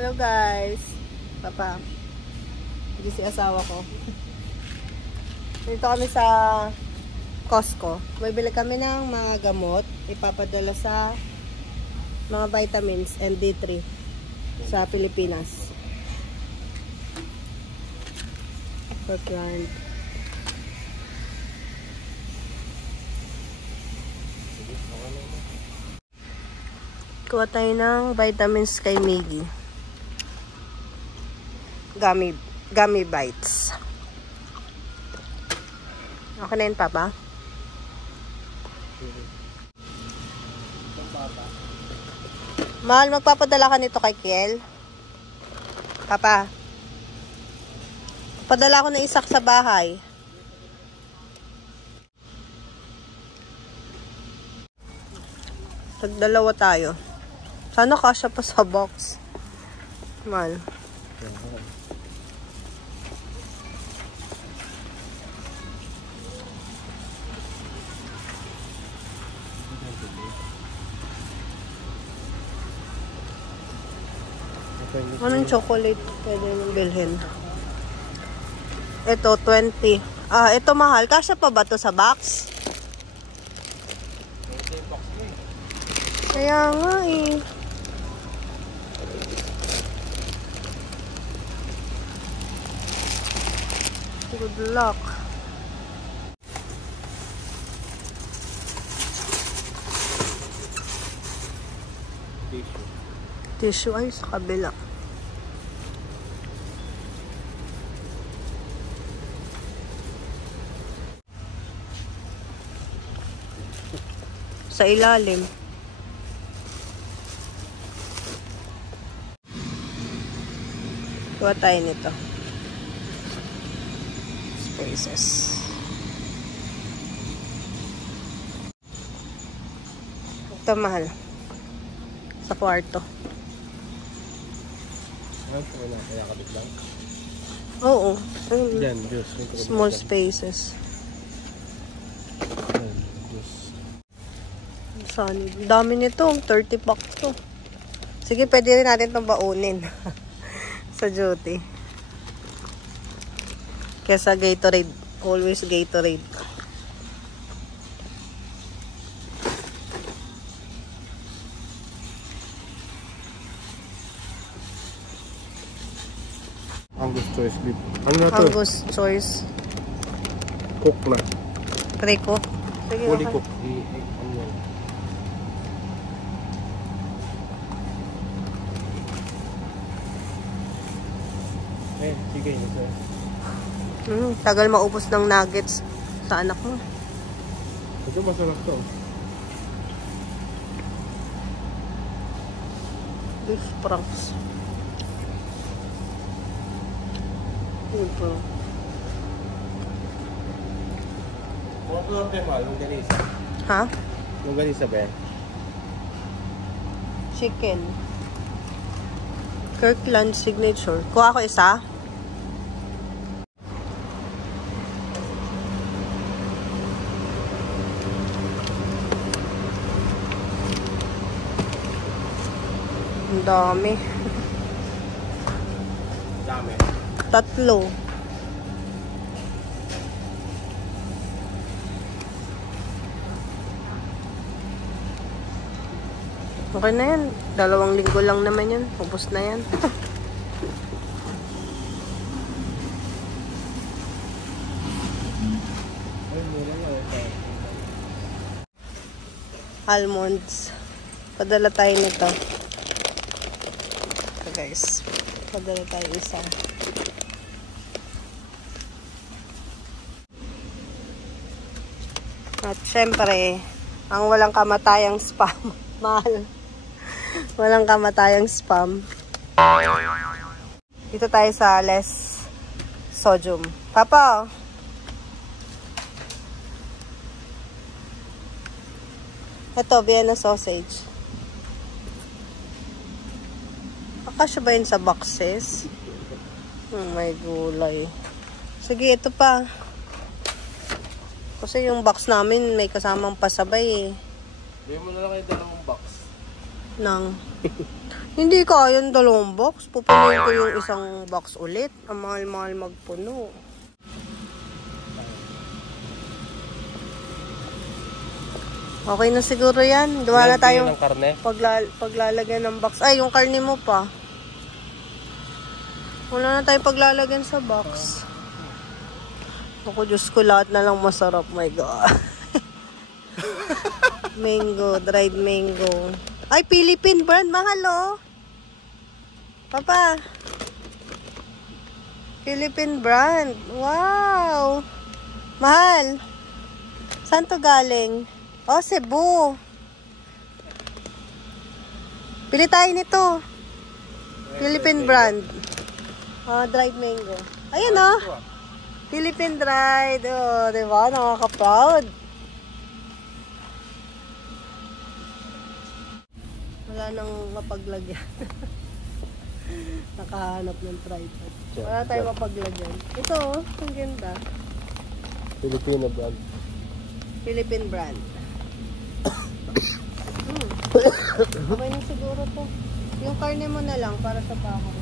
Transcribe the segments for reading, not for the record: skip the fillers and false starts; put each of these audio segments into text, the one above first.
Hello guys. Papa. Hindi si asawa ko. Dito kami sa Costco. Bibili kami ng mga gamot. Ipapadala sa mga vitamins and D3 sa Pilipinas. Portland. Kuha tayo ng vitamins kay Miggy. Gummy bites. Okay na yun, Papa? Mahal, magpapadala ka nito kay Kiel? Papa? Padala ko na isak sa bahay. Tagdalawa tayo. Sana kasya pa sa box. Mahal. Anong chocolate pwede nyung bilhin? Ito, 20. Ah, ito mahal. Kasya pa ba to sa box? Kaya nga eh. Good luck. Tissue ay sa kabila. Sa ilalim. Kuha tayo nito. Spaces. Ito mahal. Sa kwarto. Kaya kabit lang? Oo. Yan, small spaces. Sunny. Dami nito. 30 bucks to. Sige, pwede rin natin itong baunin. Sa duty. Kesa Gatorade. Always Gatorade. Angus Choice beef. Ano na to? Angus Choice. Cook na. Pre-cook. Sige, Fully okay. cook. Sige. Tagal maubos ng nuggets sa anak mo. Ito masarap to. Beef pranks. Ito. Mga po natin mahal, yung ganisa. Ha? Yung ganisa ba yan? Chicken. Kirkland signature. Kuha ko isa. Ang dami. Dami. 3. Okay na yan. 2 linggo lang naman yan. Ubus na yan. Almonds. Padala tayo nito. So guys. Padala tayo isa. At syempre, ang walang kamatayang spam. Mahal. Walang kamatayang spam. Dito tayo sa less sodium. Papa! Ito, Vienna sausage. Akasya ba yun sa boxes? May gulay. Sige, ito pa. Kasi yung box namin may kasamang pasabay eh. Bigyan mo na lang kayo 2 box. Nang. Hindi kaya yung 2 box. Pupunuin ko yung isang box ulit. Ang mahal-mahal magpuno. Okay na siguro yan. Gawa na tayong ng karne. paglalagyan ng box. Ay, yung karne mo pa. Wala na tayong paglalagyan sa box. Ako, Diyos ko, lahat na lang masarap. My God. Mango, dried mango. Ay, Philippine brand. Mahal, oh. Papa. Philippine brand. Wow. Mahal. Saan to galing? Oh, Cebu. Pili tayo nito. Philippine brand. Oh, dried mango. Ayan, oh. Philippine dried. Oh, diba? Nakaka-proud. Wala nang mapaglagyan. Nakahanap ng tripod. Wala tayong mapaglagyan. Ito, oh. Ang ganda. Filipino brand. Philippine brand. Okay na siguro to. Yung karne mo na lang para sa bahay.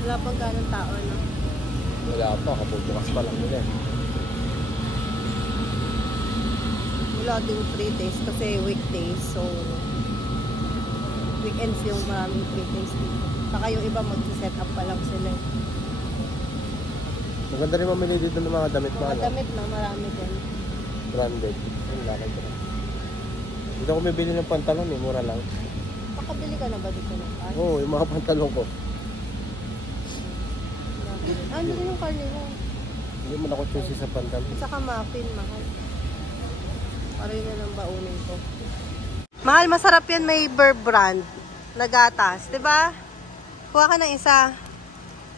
Wala pang ganang tao, no? Wala pa, kapubukas pa lang nila. Wala ding 3 days kasi weekdays. So, weekends yung maraming 3 days dito. Saka yung iba mag-set up pa lang sila. Maganda rin mamili dito ng mga damit na Mga damit na marami din. branded. Yung lakay ko na. Dito ako bibili ng pantalon eh, mura lang. Makabili ka na ba dito ng pants? Oo, yung mga pantalon ko. Ano din yung karne mo? Hindi mo na ako choosy sa pantalon. At saka muffin, mahal. Para yun na lang baunin ko. Mahal, masarap yan, may Bear brand na gatas, diba? Kuha ka ng isa.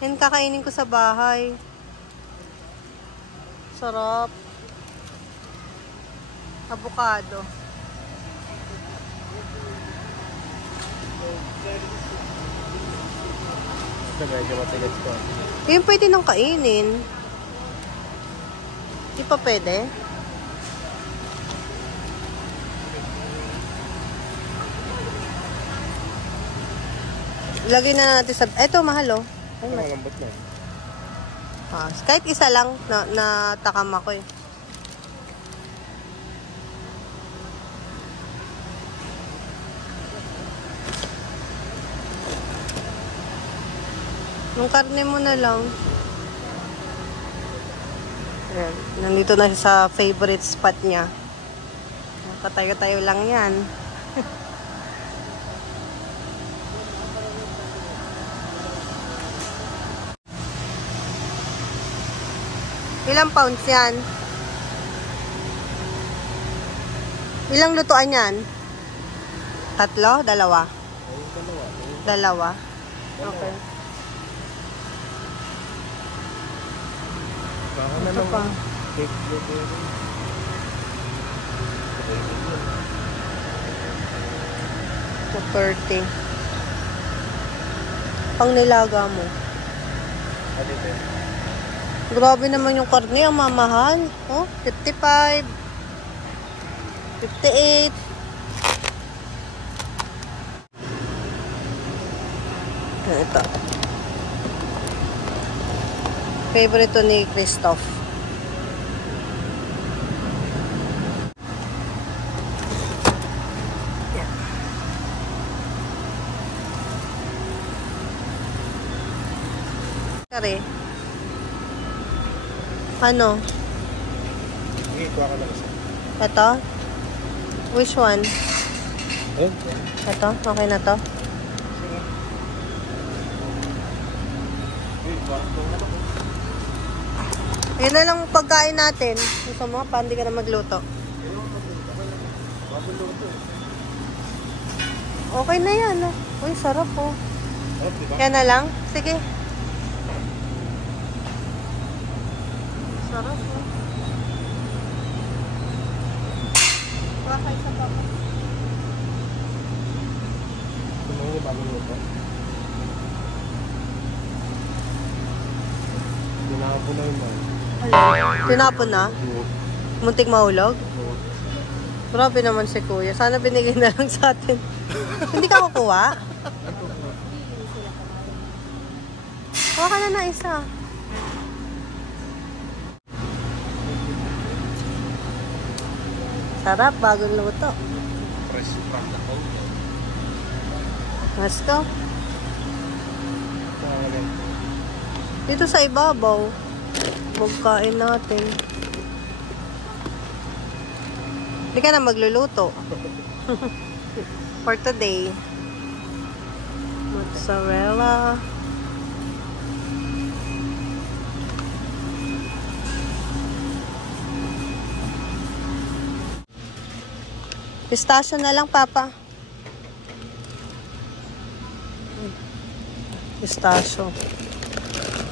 Yan kakainin ko sa bahay. Sarap. Avocado. Ito medyo matigas ko. Yung pwede nang kainin. Di pa pwede? Lagay na natin sa... Eto, mahal, oh. Ay, malambot na. Kahit isa lang na takam ako, eh. Yung karne mo na lang. Ayan. Nandito na siya sa favorite spot niya. Katayo-tayo lang yan. Ilang pounds yan? Ilang lutuan yan? 3? 2? 2. Okay. Baka na Ito lang pa. cake blueberry. So, 30. Pang nilaga mo. Ano ito? Grabe naman yung karne, ang mamahal. Oh, 55. 58. Ito. Favorite to ni Christoph. Yan. Kare. Ano? Sige, kuha ka lang isa. Ito? Which one? Ayun. Ito? Okay na to? Sige. Uy, parang ito na ako. Yun na lang pagkain natin. Gusto mo, pa hindi ka na magluto. Okay na yan. Oh. Uy, sarap oh. Sarap, diba? Yan na lang? Sige. Sarap oh. Bakay sa papa. Ito mo yung bagong luto. Tinapon na yun man. Tinapon na? Muntik mahulog? Grabe naman si Kuya. Sana binigay na lang sa atin. Hindi ka kukuha? Kuha ka na na isa. Sarap, bagong luto. Fresh from the home. Let's go. Dito sa ibabaw. Magkain natin. Hindi ka na magluluto. For today. Mozzarella. Pistachio na lang, Papa. Pistachio.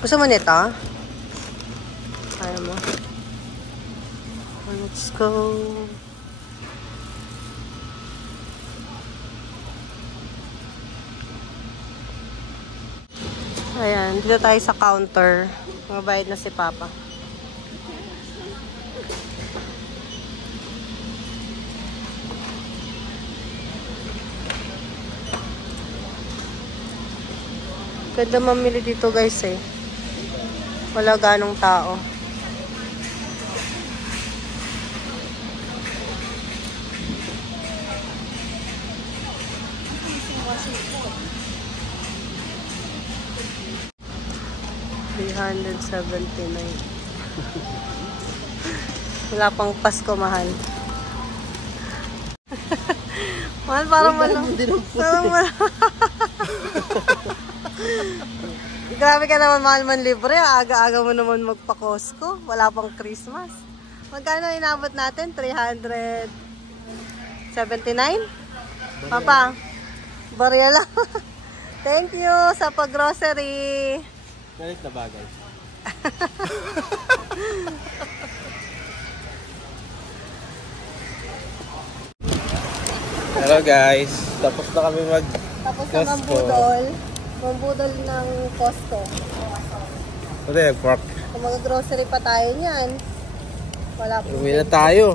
Gusto mo nito? Ayaw mo. Let's go. Ayan, dito tayo sa counter. Mabayad na si Papa. Ganda mamili dito guys eh. Wala ganong tao. $379. Wala pang Pasko, mahal. Mahal, parang malang. Parang malang. Grabe ka naman, mahal man libre. Aga-aga mo naman magpa-Costco. Wala pang Christmas. Magkano inabot natin? $379? Papa, barya lang. Thank you sa pag-grocery. Galit na bagay. Hello guys. Tapos na kami Tapos na mambudol. Mambudol ng Costco. Ito yung pork. Kung mag-grocery pa tayo niyan. Wala po. Uwi na tayo.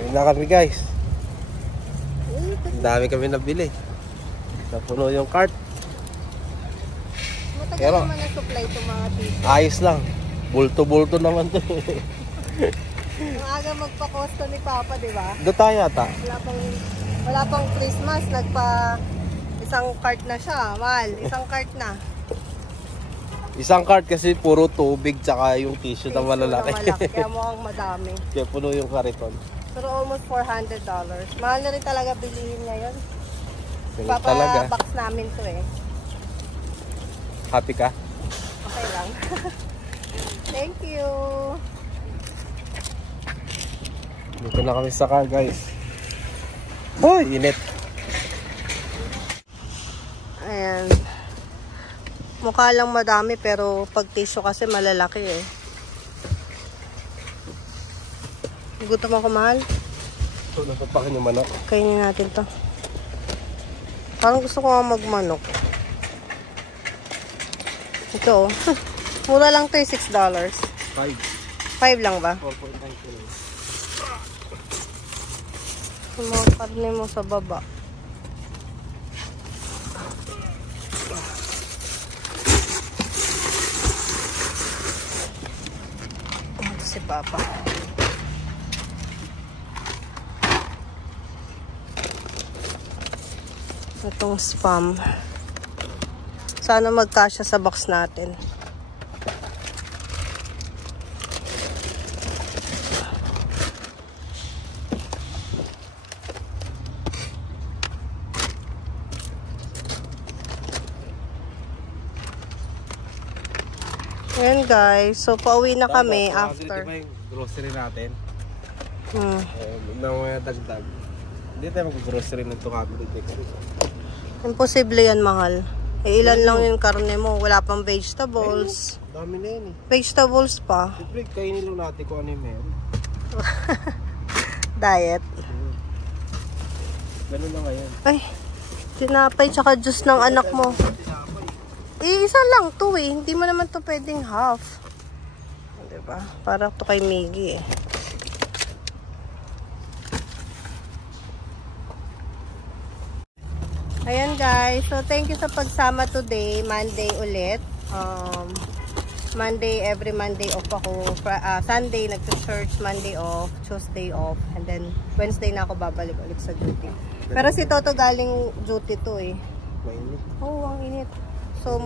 Uwi na kami guys. Ang dami kami nabili. Napuno yung cart. Matagal Pero, naman ang supply itong mga tito. ayos lang. Bulto-bulto naman to. Ang aga magpa-Costco ni Papa, di ba? Doon tayo ata. Wala pang Christmas. Isang cart na siya. Mahal, isang cart na. Isang cart kasi puro tubig tsaka yung tissue na malalaki. Kaya mukhang madami. Kaya puno yung kariton. Pero almost $400. Mahal na rin talaga bilihin ngayon. Pero talaga. Papa-box namin to eh. Happy ka? Okay lang. Thank you. Dito na kami sa car guys. Hoy, init. Ayan. Mukha lang madami pero pag tissue kasi malalaki eh. Gutom ako, mahal. So, napapakin yung manok. Kainin natin to. Parang gusto ko nga magmanok. Ito oh. Mura lang to eh, $6. 5 lang ba? 4.9 kilo. Yung mga karne mo sa baba. Ito si Papa. Itong spam. Sana magkasya sa box natin. Ayan guys, so pauwi na kami after. Dito yung grocery natin. Hmm. Nang mga dagdag. Hindi tayo mag-grocery ng tukabili dito. Imposible yan, mahal. Ilan lang yung karne mo, wala pang vegetables. Dami na yun eh. Vegetables pa. Siyempre, kainin lang natin kung ano yung meron. Diet. Ganun na ngayon. Ay, tinapay tsaka juice ng anak mo. Isa lang to eh. Hindi mo naman to pwedeng half. Diba? Para to kay Miggy eh. Ayan guys, so thank you sa pagsama today. Monday ulit. Monday, every Monday off ako. Sunday nagsa-church, Monday off, Tuesday off, and then Wednesday na ako babalik ulit sa duty. Pero si Toto galing duty to eh. Mainit. Oo, ang init. So,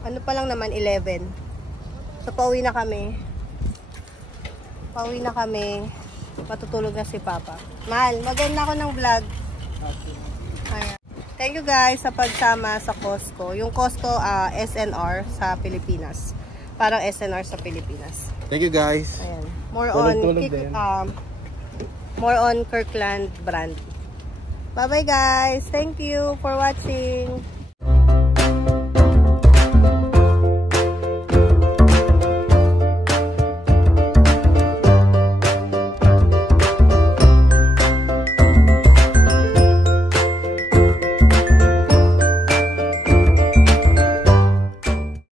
ano pa lang naman, 11. So, pauwi na kami. Matutulog na si Papa. Mahal, maganda ako ng vlog. Ayan. Thank you guys sa pagsama sa Costco. Yung Costco SNR sa Pilipinas. Parang SNR sa Pilipinas. Thank you guys. Ayan. More on Kirkland brand. Bye bye guys. Thank you for watching.